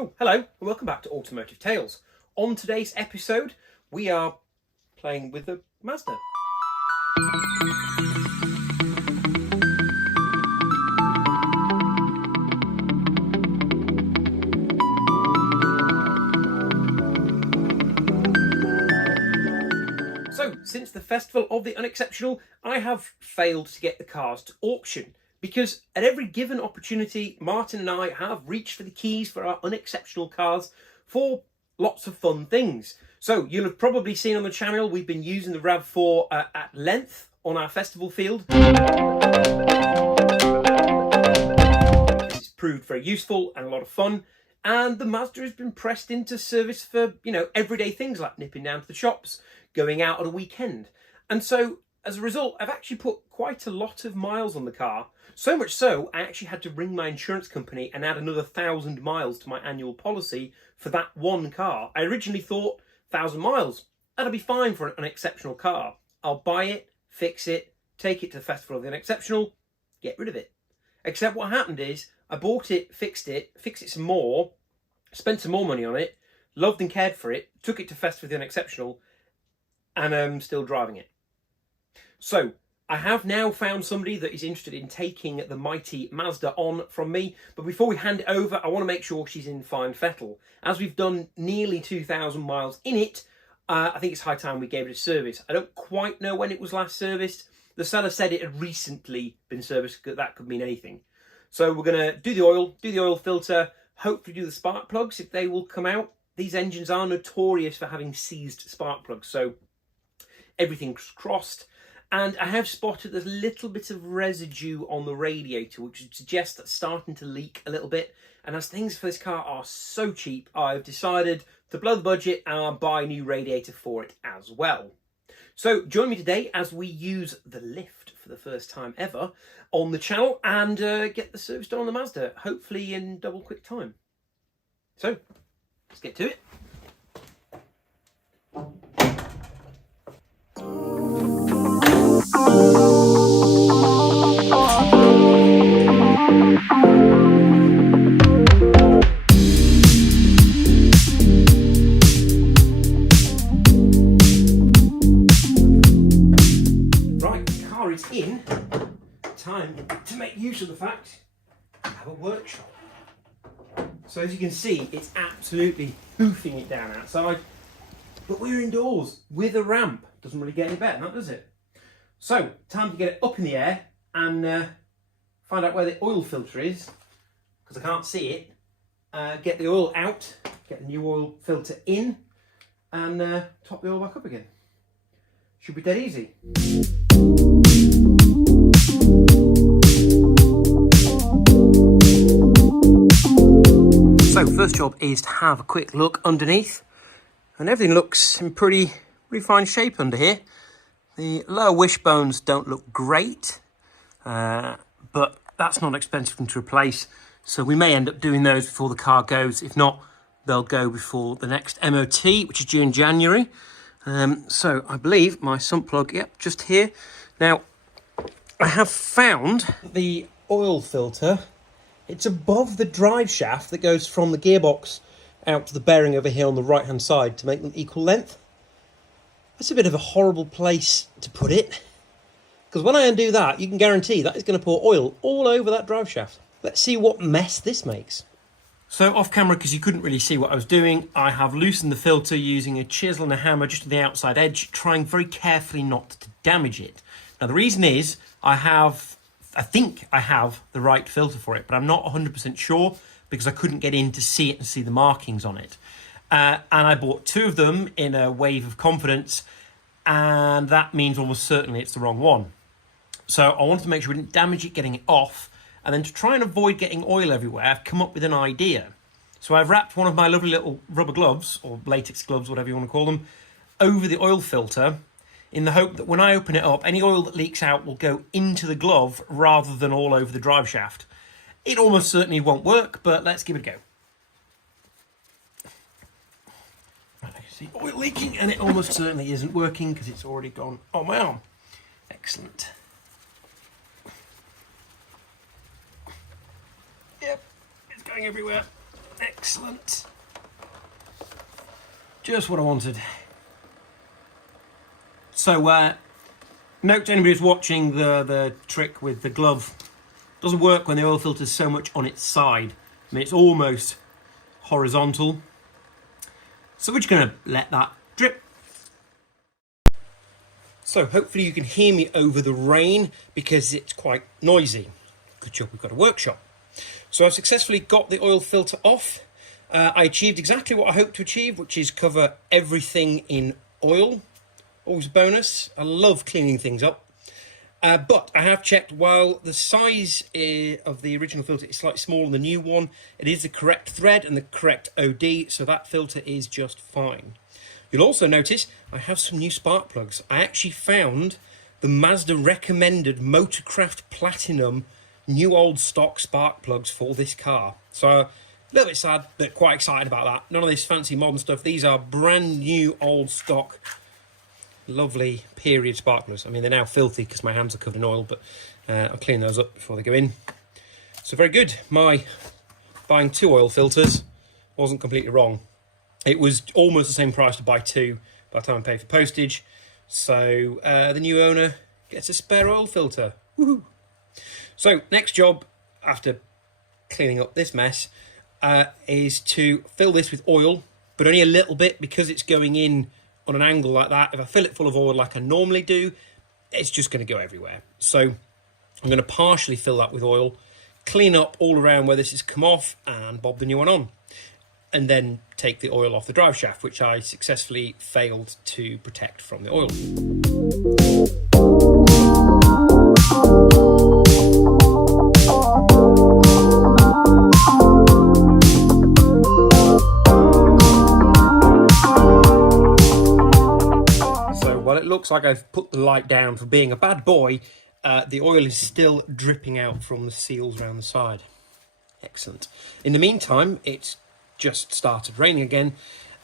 Oh, hello and welcome back to Automotive Tales. On today's episode, we are playing with the Mazda. So, since the Festival of the Unexceptional, I have failed to get the cars to auction. Because at every given opportunity, Martin and I have reached for the keys for our unexceptional cars for lots of fun things. So you'll have probably seen on the channel, we've been using the RAV4 at length on our festival field. It's proved very useful and a lot of fun. And the Mazda has been pressed into service for, everyday things like nipping down to the shops, going out on a weekend. And so as a result, I've actually put quite a lot of miles on the car. So much so, I actually had to ring my insurance company and add another 1,000 miles to my annual policy for that one car. I originally thought 1,000 miles, that'll be fine for an exceptional car. I'll buy it, fix it, take it to the Festival of the Unexceptional, get rid of it. Except what happened is, I bought it, fixed it some more, spent some more money on it, loved and cared for it, took it to Festival of the Unexceptional, and I'm still driving it. So, I have now found somebody that is interested in taking the mighty Mazda on from me. But before we hand it over, I want to make sure she's in fine fettle. As we've done nearly 2,000 miles in it, I think it's high time we gave it a service. I don't quite know when it was last serviced. The seller said it had recently been serviced. That could mean anything. So we're going to do the oil filter, hopefully do the spark plugs if they will come out. These engines are notorious for having seized spark plugs, so everything's crossed. And I have spotted there's a little bit of residue on the radiator, which would suggest that's starting to leak a little bit. And as things for this car are so cheap, I've decided to blow the budget and buy a new radiator for it as well. So join me today as we use the lift for the first time ever on the channel and get the service done on the Mazda, hopefully in double quick time. So let's get to it. Right, the car is in. Time to make use of the fact I have a workshop. So as you can see, it's absolutely hoofing it down outside, but we're indoors with a ramp. Doesn't really get any better, that does it? So, time to get it up in the air and find out where the oil filter is, because I can't see it. Get the oil out, get the new oil filter in, and top the oil back up again. Should be dead easy. So, first job is to have a quick look underneath, and everything looks in pretty fine shape under here. The lower wishbones don't look great, but that's not expensive to replace, so we may end up doing those before the car goes. If not, they'll go before the next MOT, which is due in January. So I believe my sump plug, yep, just here. Now, I have found the oil filter. It's above the drive shaft that goes from the gearbox out to the bearing over here on the right-hand side to make them equal length. That's a bit of a horrible place to put it, because when I undo that, you can guarantee that is going to pour oil all over that drive shaft. Let's see what mess this makes. So off camera, because you couldn't really see what I was doing, I have loosened the filter using a chisel and a hammer just to the outside edge, trying very carefully not to damage it. Now the reason is I think I have the right filter for it, but I'm not 100% sure because I couldn't get in to see it and see the markings on it. And I bought two of them in a wave of confidence, and that means almost certainly it's the wrong one. So I wanted to make sure we didn't damage it getting it off, and then to try and avoid getting oil everywhere, I've come up with an idea. So I've wrapped one of my lovely little rubber gloves, or latex gloves, whatever you want to call them, over the oil filter, in the hope that when I open it up, any oil that leaks out will go into the glove rather than all over the drive shaft. It almost certainly won't work, but let's give it a go. See oil leaking, and it almost certainly isn't working because it's already gone on my arm. Excellent. Yep, it's going everywhere. Excellent. Just what I wanted. So, note to anybody who's watching the trick with the glove. It doesn't work when the oil filter is so much on its side. I mean, it's almost horizontal. So we're just going to let that drip. So hopefully you can hear me over the rain because it's quite noisy. Good job we've got a workshop. So I've successfully got the oil filter off. I achieved exactly what I hoped to achieve, which is cover everything in oil. Always a bonus. I love cleaning things up. But I have checked, while the size of the original filter is slightly smaller than the new one, it is the correct thread and the correct OD, so that filter is just fine. You'll also notice I have some new spark plugs. I actually found the Mazda recommended Motorcraft Platinum new old stock spark plugs for this car. So a little bit sad, but quite excited about that. None of this fancy modern stuff. These are brand new old stock, lovely period spark plugs. I mean, they're now filthy because my hands are covered in oil, but I'll clean those up before they go in. So very good. My buying 2 oil filters wasn't completely wrong. It was almost the same price to buy 2 by the time I paid for postage. So the new owner gets a spare oil filter. Woohoo! So next job, after cleaning up this mess, is to fill this with oil, but only a little bit because it's going in on an angle like that. If I fill it full of oil like I normally do, it's just going to go everywhere. So I'm going to partially fill that with oil, clean up all around where this has come off, and bob the new one on. And then take the oil off the drive shaft, which I successfully failed to protect from the oil. So while it looks like I've put the light down for being a bad boy, the oil is still dripping out from the seals around the side. Excellent. In the meantime, it's just started raining again,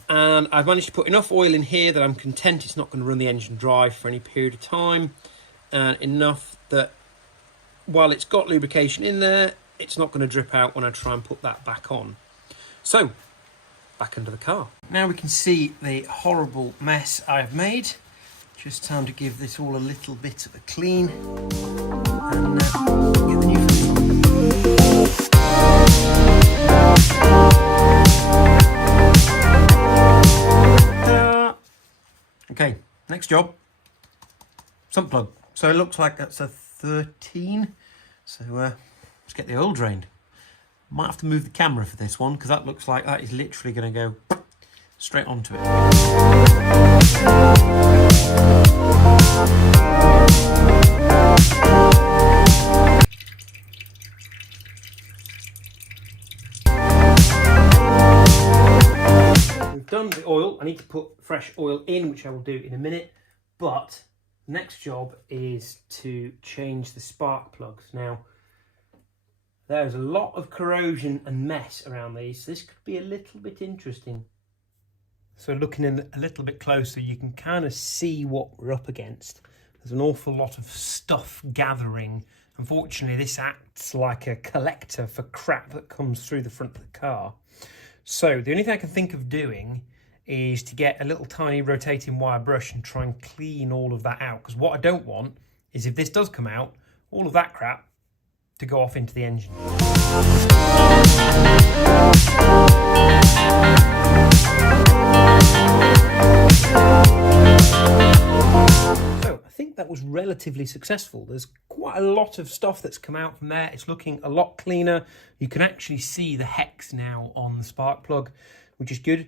and I've managed to put enough oil in here that I'm content it's not going to run the engine dry for any period of time, and enough that while it's got lubrication in there, it's not going to drip out when I try and put that back on. So back into the car. Now we can see the horrible mess I've made. Just time to give this all a little bit of a clean and get the new filter on. Okay, next job, sump plug. So it looks like that's a 13. So let's get the oil drained. Might have to move the camera for this one because that looks like that is literally going to go straight onto it. We've done the oil. I need to put fresh oil in, which I will do in a minute. But the next job is to change the spark plugs. Now, there's a lot of corrosion and mess around these. So this could be a little bit interesting. So looking in a little bit closer, you can kind of see what we're up against. There's an awful lot of stuff gathering. Unfortunately, this acts like a collector for crap that comes through the front of the car. So the only thing I can think of doing is to get a little tiny rotating wire brush and try and clean all of that out. Because what I don't want is, if this does come out, all of that crap to go off into the engine. So I think that was relatively successful. There's quite a lot of stuff that's come out from there. It's looking a lot cleaner. You can actually see the hex now on the spark plug, which is good.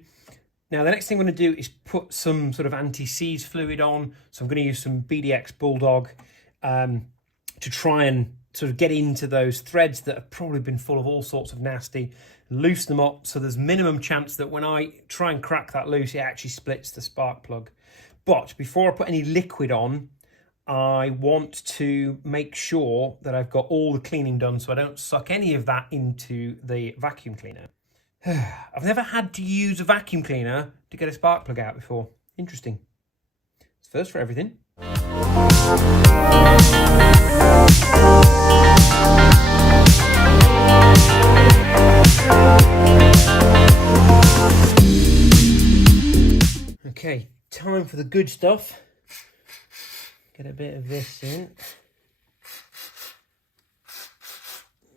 Now the next thing I'm going to do is put some sort of anti-seize fluid on. So I'm going to use some BDX Bulldog to try and sort of get into those threads that have probably been full of all sorts of nasty, loosen them up so there's minimum chance that when I try and crack that loose, it actually splits the spark plug. But before I put any liquid on, I want to make sure that I've got all the cleaning done so I don't suck any of that into the vacuum cleaner. I've never had to use a vacuum cleaner to get a spark plug out before. Interesting. It's first for everything. time for the good stuff. Get a bit of this in.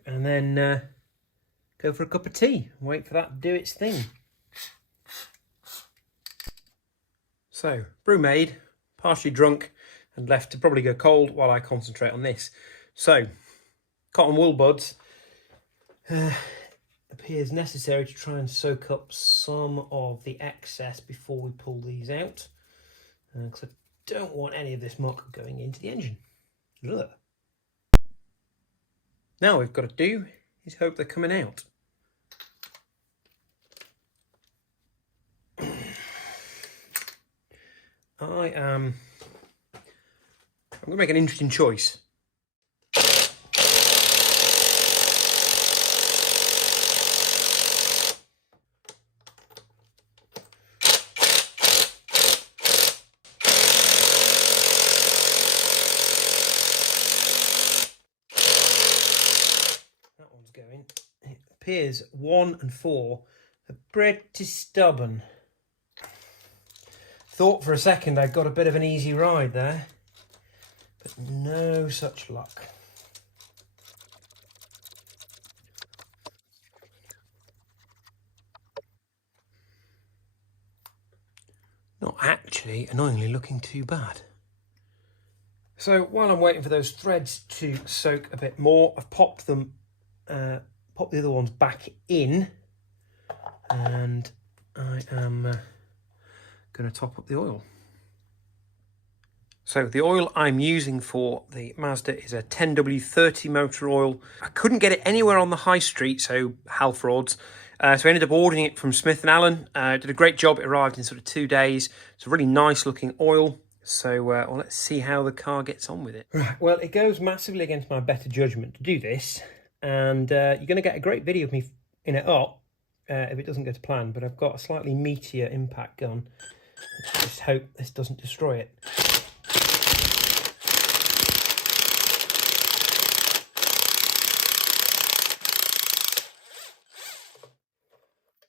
And then go for a cup of tea. Wait for that to do its thing. So, brew made, partially drunk, and left to probably go cold while I concentrate on this. So, cotton wool buds appears necessary to try and soak up some of the excess before we pull these out, because I don't want any of this muck going into the engine. Ugh. Now all we've got to do is hope they're coming out. I'm going to make an interesting choice. That one's going. It appears 1 and 4 are pretty stubborn. Thought for a second I got a bit of an easy ride there, but no such luck. Not actually annoyingly looking too bad. So while I'm waiting for those threads to soak a bit more, I've popped them, popped the other ones back in, and I am going to top up the oil. So the oil I'm using for the Mazda is a 10W30 motor oil. I couldn't get it anywhere on the high street, so fraught. So I ended up ordering it from Smith & Allen. Did a great job. It arrived in sort of 2 days. It's a really nice looking oil. So well, let's see how the car gets on with it. Right, well, it goes massively against my better judgment to do this. And you're going to get a great video of me in it up if it doesn't go to plan. But I've got a slightly meatier impact gun. Let's just hope this doesn't destroy it.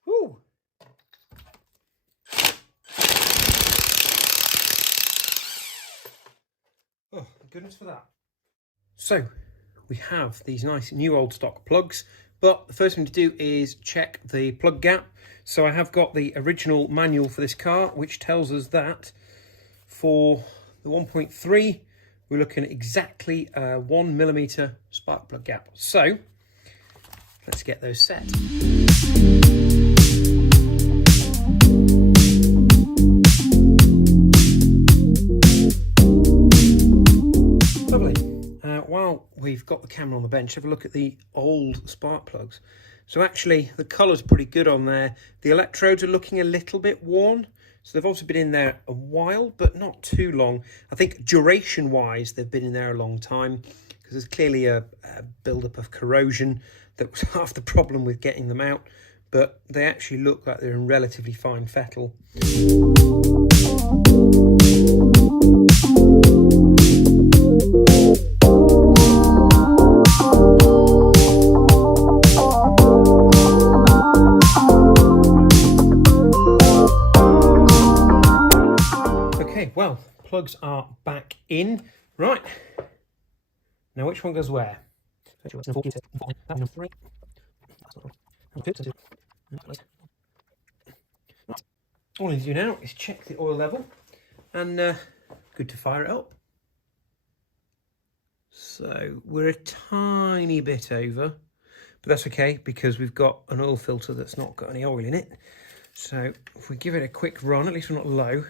Woo! Oh, goodness for that. So, we have these nice new old stock plugs, but the first thing to do is check the plug gap. So I have got the original manual for this car, which tells us that for the 1.3, we're looking at exactly a 1mm spark plug gap. So let's get those set. Lovely. While we've got the camera on the bench, have a look at the old spark plugs. So actually the colour's pretty good on there. The electrodes are looking a little bit worn. So they've also been in there a while, but not too long. I think duration wise, they've been in there a long time, because there's clearly a build-up of corrosion that was half the problem with getting them out. But they actually look like they're in relatively fine fettle. Well, plugs are back in. Right. Now, which one goes where? All I need to do now is check the oil level, and good to fire it up. So we're a tiny bit over, but that's okay because we've got an oil filter that's not got any oil in it. So if we give it a quick run, at least we're not low.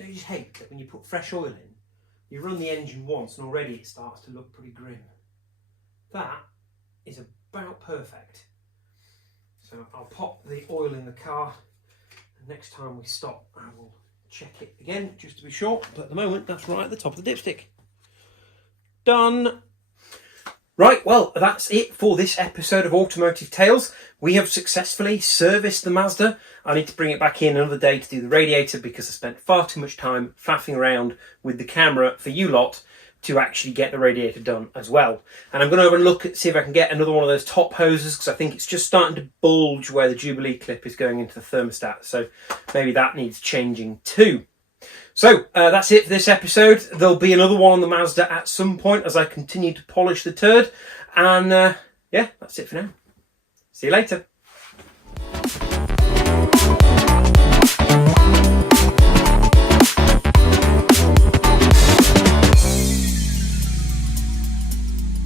I just hate that when you put fresh oil in, you run the engine once and already it starts to look pretty grim. That is about perfect. So I'll pop the oil in the car, and next time we stop I will check it again just to be sure, but at the moment that's right at the top of the dipstick. Done. Right, well, that's it for this episode of Automotive Tales. We have successfully serviced the Mazda. I need to bring it back in another day to do the radiator because I spent far too much time faffing around with the camera for you lot to actually get the radiator done as well. And I'm going to have a look at see if I can get another one of those top hoses, because I think it's just starting to bulge where the Jubilee clip is going into the thermostat. So maybe that needs changing too. So that's it for this episode. There'll be another one on the Mazda at some point as I continue to polish the turd. And yeah, that's it for now. See you later.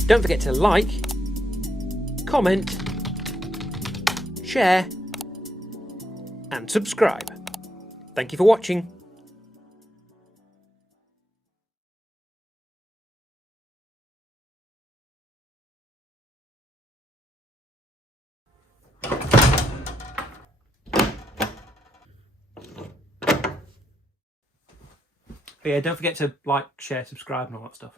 Don't forget to like, comment, share and subscribe. Thank you for watching. But yeah, don't forget to like, share, subscribe and all that stuff.